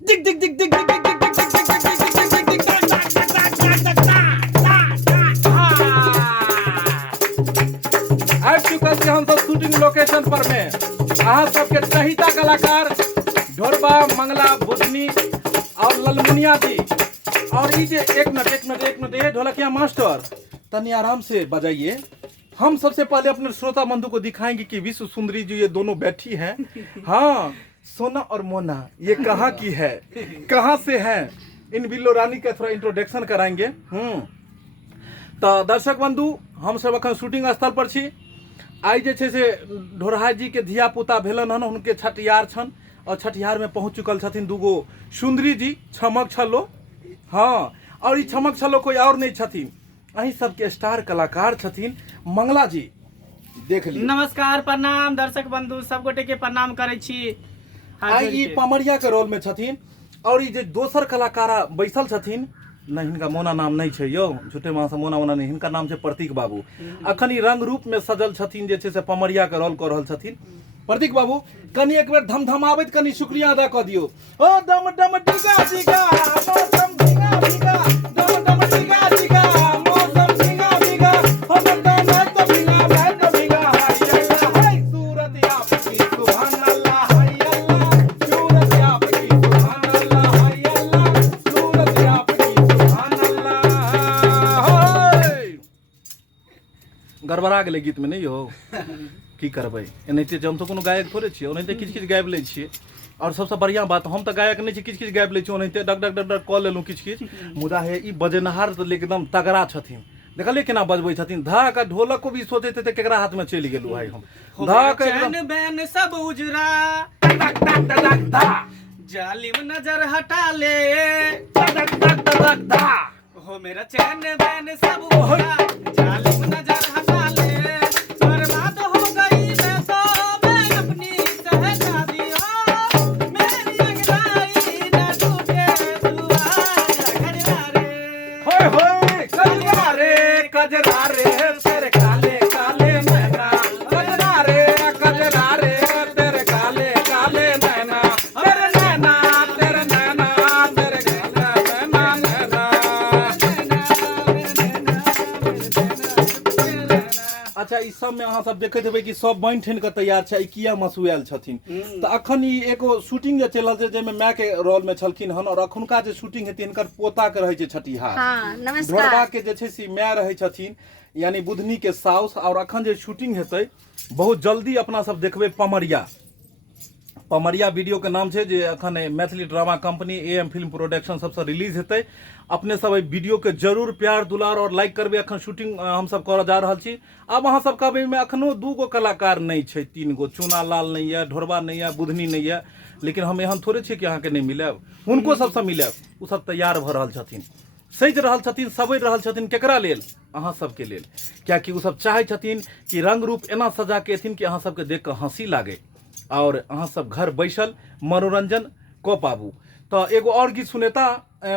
दिग दिग दिग दिग दिग दिग दिग दिग दिग दिग आबि चुकल छी हम सब शूटिंग लोकेशन पर में। अहाँ सबके चहिता कलाकार ढोरबा मंगला बुधनी और ललमुनिया जी। और ये जे एक मिनट ये ढोलकिया मास्टर तनी आराम से बजाइए। हम सबसे पहले अपने श्रोता बंधु को दिखाएंगे कि विश्व सुंदरी जी ये दोनों बैठी हैं। हाँ, सोना और मोना ये कहाँ की है, कहाँ से है, इन बिल्लो रानी का थोड़ा इंट्रोडक्शन कराएंगे। तो दर्शक बंधु हम सब अखन शूटिंग स्थल पर छी। आई जे छे से ढोरहा जी के धिया पुता भेलन हन, उनके छठियार छन और छठियार में पहुंच चुकल छथिन दूगो सुंदरी जी छमक छलो। हाँ, और ये छमक छलो कोई और नहीं छथिन, अही सबके स्टार कलाकार छथिन मंगला जी। देख ली। नमस्कार प्रणाम दर्शक बंधु सब गोटे के प्रणाम करे छी। आई ई पमरिया के रोल में छथिन। और ये जे दोसर कलाकारा बैसल छथिन न, हिनका मोना नाम नहीं छै यौ, झूठे मां से मोना नहीं, हिनका नाम छै प्रतीक बाबू। अखन ई रंग रूप में सजल छथिन जे छै से पमरिया के रोल कर रहल छथिन। प्रतीक बाबू कनी एक बेर धमधमाबैत कनी शुक्रिया अदा क दियो। ओ डम डम डिगा डिगा मौसम डिगा डिगा, डम डम डिगा डिगा मौसम डिगा डिगा, हो बंदा मैं तो डिगा मैं तो डिगा। हाय अल्लाह हाय सूरत आपकी सुभान अल्लाह, हाय अल्लाह सूरत आपकी सुभान अल्लाह, हाय अल्लाह सूरत आपकी सुभान अल्लाह। हाय गड़बड़ा गेलै गीत में नहीं हो, की करबै, एनाहिते हम तो कोनो गायक थोड़े छियै, ओनाहिते किछ किछ गाबि लै छियै। और सबसे बढ़िया बात हम तो गायक नहीं छी, किछ किछ गाबि लै छी, ओनाहिते डग डग डग डग कऽ लेलहुँ किछ किछ। मुदा है ई बजेनहार तऽ एकदम तगड़ा छथिन। देखलिए केना बजबै छथिन, धा का ढोलक को भी सोचते थे केकरा हाथ में चलि गेलू भाई हम। धा का चैन बैन सब उजरा जालिम नजर हटा ले, हो मेरा चैन बैन सब उजरा जालिम नजर हटा ले, बर्बाद हो गई मैं तो मैं अपनी शहजादी हो, मेरी अंगड़ाई न टूटे दुआ कजरा रे, होय होय कजरा रे तेरे काले काले नैना, कजरा रे तेरे काले काले नैना, तेरे नैना तेरे नैना तेरे काले नैना नैना। अच्छा ई सब में अहाँ सब देखैत हेबै कि सब बनि ठन के तैयार छै, किया मसुआल छथिन। तऽ अखन ई एगो शूटिंग जे चलल छै जाहिमे माय के रोल में छलखिन हन, और अखुनका जे शूटिंग हेतै हिनकर पोता के रहै छै छठिहार। हाँ, नमस्कार। ढोरबा के जे छै से माय रहै छथिन यानी बुधनी के साउस। और अखन जे शूटिंग हेतै बहुत जल्दी अपना सब देखबै पमरिया। पमरिया वीडियो के नाम छै जे अखन Maithili drama company AM film production सबसे रिलीज हेतै। अपने सब एहि वीडियो के जरूर प्यार दुलार और लाइक करबै। अखन शूटिंग हम सब करऽ जा रहल छी। अब अहाँ सब कहबै में अखनो दूगो कलाकार नहीं छै, तीन गो, चूना लाल नहीं है, ढोरबा नहीं है, बुधनी नहीं है, लेकिन हम एहन थोड़े छियै कि अहाँ के नहीं मिलब, हुनको सबसे मिलब। उ सब तैयार भऽ रहल छथिन, सजि रहल छथिन, सबरि रहल छथिन। केकरा लेल? अहाँ सबके लेल। कियाकि उ सब चाहै छथिन कि रंग रूप एना सजा के एथिन कि अहाँ सबके देख कऽ हंसी लागे और अहाँ सब घर बैसल मनोरंजन कऽ पाबू। तो एगो और गीत सुनेता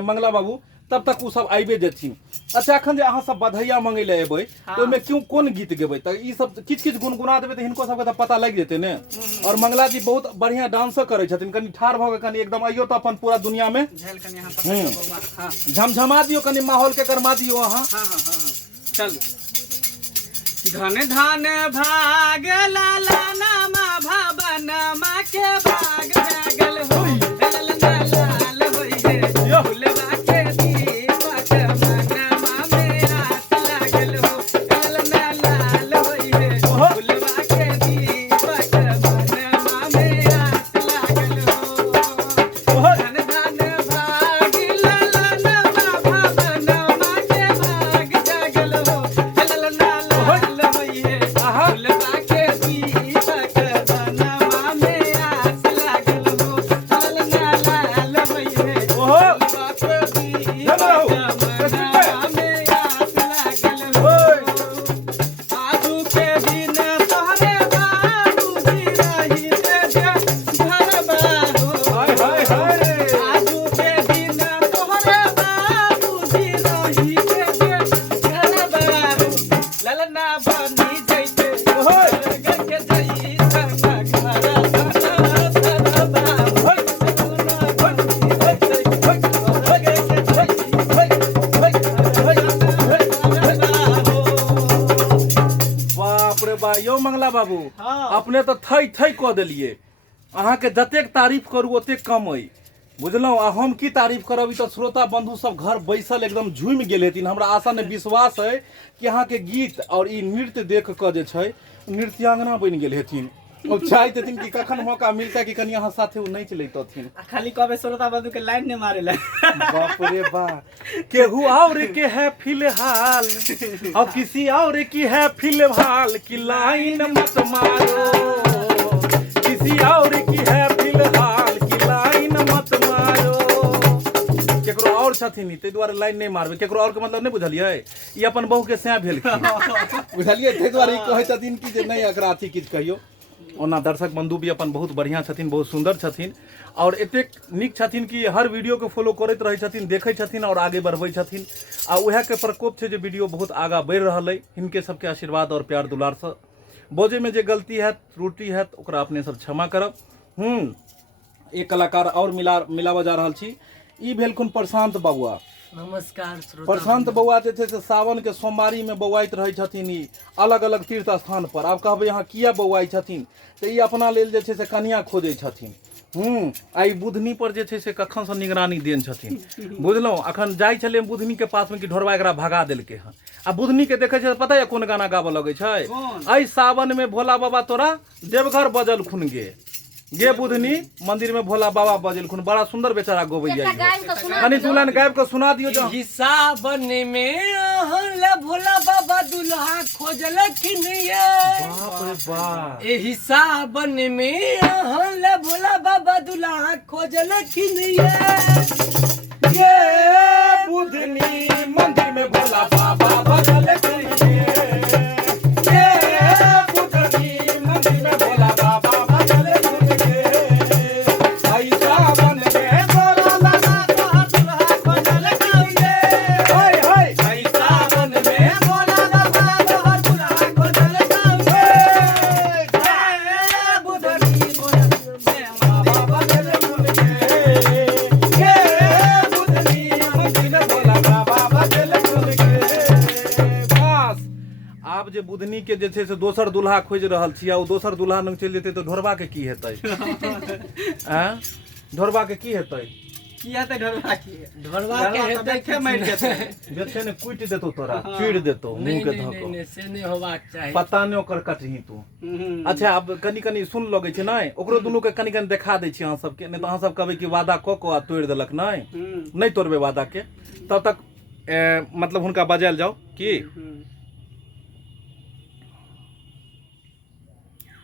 मंगला बाबू, तब तक उ सब आइबे जेथिन। अच्छा अखन जे अहाँ सब बधैया मंगै ले एबै ओहिमे क्यों कोन गीत गेबै? तऽ ई सब किछ किछ गुनगुना देबै तऽ हिनको सबके तऽ पता लागि जेतै ने। और मंगला जी बहुत बढ़िया डांसो करै छथिन, कनि ठाढ़ भऽ कऽ कनि एकदम अइयो तऽ अपन पूरा दुनिया में झेल कनी यहाँ पकड़ के बउआ। हाँ झमझमा दियो, कनि माहौल के गरमा दियो अहाँ। हाँ हाँ हाँ चल। धन धन भाग लाला नामा भवन माँ के भाग जागल हो, लाल लाल होई गे फुलवा के दीपक मनमा में आस लागल हो, लाल लाल होई गे फुलवा के दीपक मनमा में आस लागल हो। धन धन भाग लाला नामा भवन माँ के भाग जागल हो, लाल लाल होई गे फुलवा के दीपक मनमा में आस लागल हो, लाल लाल होई गे फुलवा के दीपक मनमा में आस लागल हो। आजू के दिन तोहरे बाबूजी रही ते घरबा हो, हाय हाय हाय। आजू के दिन तोहरे बाबूजी रही ते घरबा हो, ललना बनी जैते स्वर्ग के जैसन घर सरबा हो, ललना बनी मंगला बाबू हाँ। अपने तो थई थई कऽ देलिए अहाँ के जतेक तारीफ करू ओतेक कम अइ बुझलहुँ आ हम की तारीफ करब ई तऽ श्रोता बंधु सब घर बैसल एकदम झूमि गेल हेथिन हमरा आशा ने विश्वास है कि अहाँ के गीत और ई नृत्य देख कऽ जे छै नृत्यांगना बनि गेल हेथिन और चाहैत हेथिन कि कखन मौका मिलता कि कनि अहाँ साथे उ नहीं चलैतथिन खाली कबे श्रोता बंधु के लाइन ने मारे ला बाप रे बाप केहू और के है फिलहाल और किसी और की है फिलहाल की लाइन मत मारो किसी और की है फिलहाल की लाइन मत मारो केकरो और छथिन ताहि दुआरे लाइन नहीं मारबे केकरो और के मतलब नहीं बुझलियै ई अपन बहू के सैं भेल बुझलियै ताहि दुआरे ई कहै छथिन कि जे नहीं एकरा अथी किछु कहियो ओना दर्शक बंधु भी अपन बहुत बढ़िया छथिन बहुत सुंदर छथिन और एतेक नीक छथिन कि हर वीडियो के फॉलो करैत रहै छथिन देखै छथिन और आगे बढ़बै छथिन आ उएह के प्रकोप छै जे वीडियो बहुत आगा बढ़ि रहल अइ हिनके सबके आशीर्वाद और प्यार दुलार से बोझे में जे गलती हैत त्रुटि हैत ओकरा अपने सब क्षमा करब एक कलाकार और मिलावा जा रहल छी ई भेलखुन प्रशांत बउआ नमस्कार श्रोता प्रशांत बउआ जे छै से सावन के सोमवारी में बौआइत रहै छथिन ई अलग अलग तीर्थ स्थान पर आब कहबै अहाँ किया बौआइ छथिन तऽ ई अपना लेल जे छै से कनिया खोजै छथिन आई बुधनी पर जे छै से कखन से निगरानी देन छथिन बुझलहुँ अखन जाइ छलै बुधनी के पास में कि ढोरबा एकरा भगा देलकै हन आ बुधनी के देखै छै पता है कोन गाना गाबऽ लगै छै एहि सावन में भोला बाबा तोरा देवघर बजल खुन गे बुधनी मंदिर में भोला बाबा बजलखुन बड़ा सुंदर बेचारा गोबैया कनी दुल्हन गायब के सुना दियो जो सावन में भोला बाबा दुल्हा खोजलखिन ये बाप रे बाप एही सावन में भोला बाबा दुल्हा खोजलखिन ये बुधनी मंदिर में भोला बाबा बजलखिन ये बुधनी मंदिर में भोला बाबा बुधनी के जे छै से दोसर दुल्हा खोज रहल छी आ ओ दोसर दुल्हा लग चलि जेतै तऽ ढोरबा के की हेतै ढोरबा के की हेतै ढोरबा के हेतै के मरि जेतै जे छै ने कुटि देतौ तोरा चीड़ देतौ मुंह के धक नहीं से नहीं होबाक चाही पता नहीं ओकर कटही तू अच्छा अब कनी कनी सुन लगै छै नै ओकरो दुनू के कनी कनी देखा दै छी अहाँ सबके नहि तऽ अहाँ सब कहबै कि वादा कऽ कऽ आ तोड़ि देलक नहीं तोड़बै वादा के तब तक मतलब हुनका बजायल जाओ की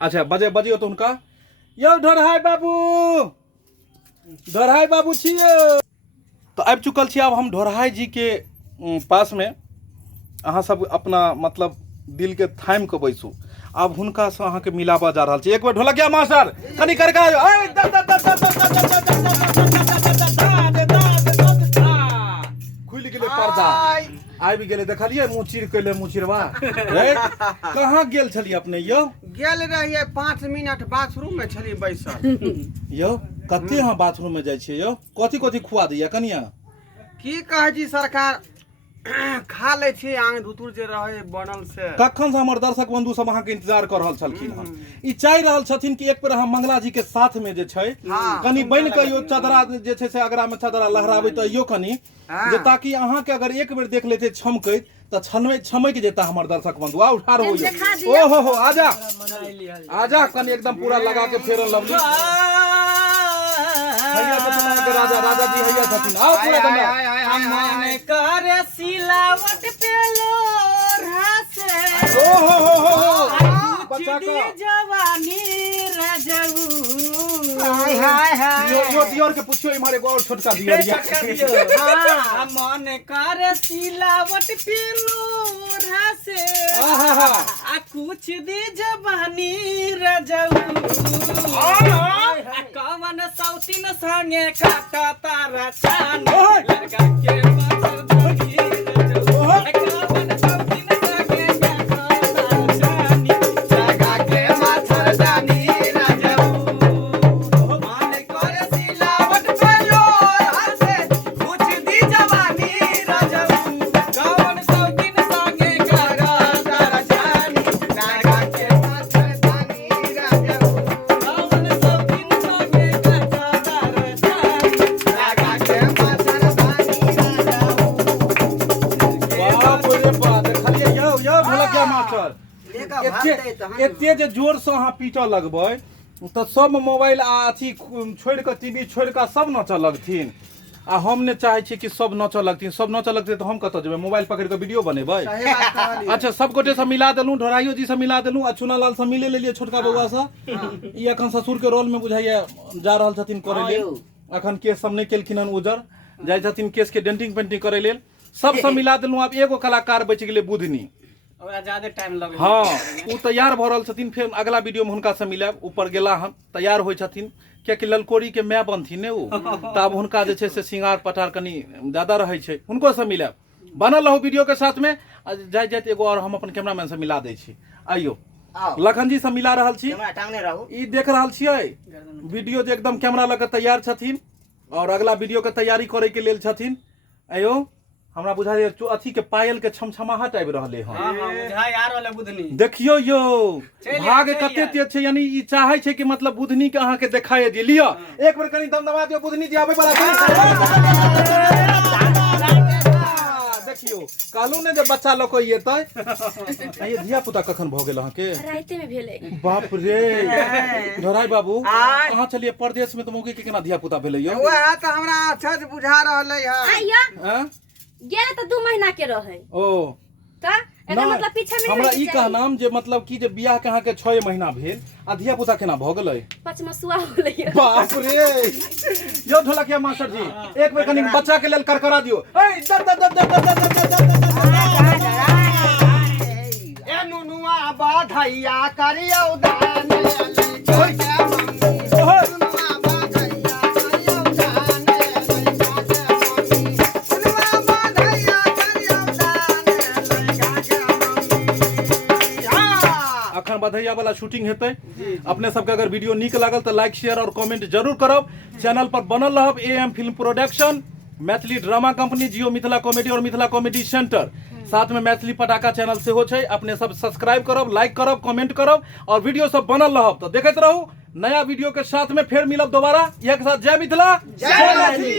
अच्छा बजियो तो उनका यौ ढोरहाय बाबू छियो तो आबि चुकल छी। अब हम ढोरहाय जी के पास में अहाँ सब अपना मतलब दिल के थाम के बैसू अब हुनका से अहाँ के मिलाबा जा रहल छी एक बार ढोलकिया मास्टर कनी करके खुल गेलै पर्दा आबि गेलै देखलिए मुँह चीर कैले मुँह चिरवा कहाँ गेल छलिए अपने यौ गेल रहिए 5 मिनट बाथरूम में छलिए बैसल यौ कते अहाँ बाथरूम में जाइ छियै यौ कथी कथी खुआ दैया कनिया की कहै छी सरकार खा ले छी आंग धुतुर जे रहे बनल से कखन से हमर दर्शक बंधु सब अहाँ के इंतजार कर रहल छलखिन हन ई चाहि रहल छथिन कि एक बेर अहाँ मंगला जी के साथ में जे छै कनी बन के यो चदरा जे छै से अगरा में चदरा लहराबै त यो कनी जे ताकि अहाँ के अगर एक बेर देख लेते छमकैत त छमक जेता हमर दर्शक बंधु आ उठार हो ओ हो आजा कनी एकदम पूरा लगा के फेरन लवली हैया के सुना के राजा जी हैया छथिन आओ पूरा गंगा मन करे सिलावट पे लोरा से ओ हो बच्चा का जवानी रजऊ हाय यो दियोर के पूछियो इमारे एगो और छोटका दियोर हां मन करे सिलावट पे लोरा से आ कुछ दी जवानी रजऊ कवन सौतीन संगे काटा तारा चान लगा के मत धोगी कवन सौतीन संगे काटा तारा चानी लगा के माथर जानी राजऊ मान करे सिलावट पेलो हसे कुछ दी जवानी राजऊ कवन सौतीन संगे काटा तारा चानी लगा के एते जे जोर से अहाँ पीटऽ लगबै तऽ सब मोबाइल आ अथी छोड़ि कऽ टीवी छोड़ि कऽ सब नचऽ लगथिन आ हम ने चाहै छी कि सब नचऽ लगथिन सब नचऽ लगथिन तऽ हम कतऽ जेबै मोबाइल पकड़ि कऽ वीडियो बनेबै अच्छा सब गोटे से मिला देलहुँ ढोराइयो जी से मिला देलहुँ आ चुनालाल से मिले लेलियै छोटका बौआ से ई एखन ससुर के रोल में बुझाइया जा रहल छथिन करे लेल अखन केस सब नहि केलखिन हन उजर जाइ छथिन केस के डेंटिंग पेंटिंग करे लेल सब से मिला देलहुँ आब एगो कलाकार बचि गेलै बुधनी ओकरा ज्यादा टाइम लगै हाँ वो तैयार भऽ रहल छथिन फेर अगला वीडियो में हुनका से मिलब ऊपर गेला हन तैयार होइ छथिन कियाकि ललकोरी के माय बनथिन ने ओ तऽ आब हुनका जे छै से श्रृंगार पटार कनि ज्यादा रहै छै हुनको से मिलब बनल रहू वीडियो के साथ में जाइत जाइत एगो और हम अपन कैमरामैन से मिला दै छी आइयो लखन जी से मिला रहल छी ई देख रहल छियै वीडियो जे एकदम कैमरा लऽ कऽ तैयार छथिन और अगला वीडियो के तैयारी करे के लेल छथिन आइयो हमरा बुझाइए अथी के पायल के छमछमाहट आबि रहले हन हां हां बुझाइ आ रहल बुधनी देखियो यो भाग कते तेज छै यानी ई चाहै छै कि मतलब बुधनी के अहाँ के देखाए दिए लियो एक बेर कनी दमदमा दियो बुधनी जी आबै वाला देखियो कहलू ने जे बच्चा लोग को येतै ये धिया पुता कखन भ गेल अहाँ के राइते में भेलै बाप रे धराई बाबू कहां चलिए परदेश में तो मौके के केना धिया पुता भेलै यो ओहे त हमरा अच्छा से बुझा रहलै है आइयो हैं गेले त 2 महीना के रहे ओ त एकर मतलब पीछे में हमरा ई कहनाम जे मतलब की जे बियाह के अहाँ के 6 महीना भेल आ धिया पुता केना भ गेलै पचमसुआ होलै बाप रे यो ढोलकिया मास्टर जी एक बेर कनी बच्चा के लेल करकरा दियो ए ए नुनुआ बाधैया करियौ दान अखन बधैया वाला शूटिंग हेतै अपने सबके अगर वीडियो नीक लागल तो लाइक शेयर और कमेंट जरूर करब चैनल पर बनल रहब AM film production Maithili drama company जियो मिथिला कॉमेडी और मिथिला कॉमेडी सेंटर साथ में मैथिली पटाखा चैनल से हो छै अपने सब सब्सक्राइब करब लाइक करब कमेंट करब और वीडियो सब बनल रहब तो देखैत रहू नया वीडियो के साथ में फिर मिलब दोबारा एक साथ जय मिथिला जय मैथिली।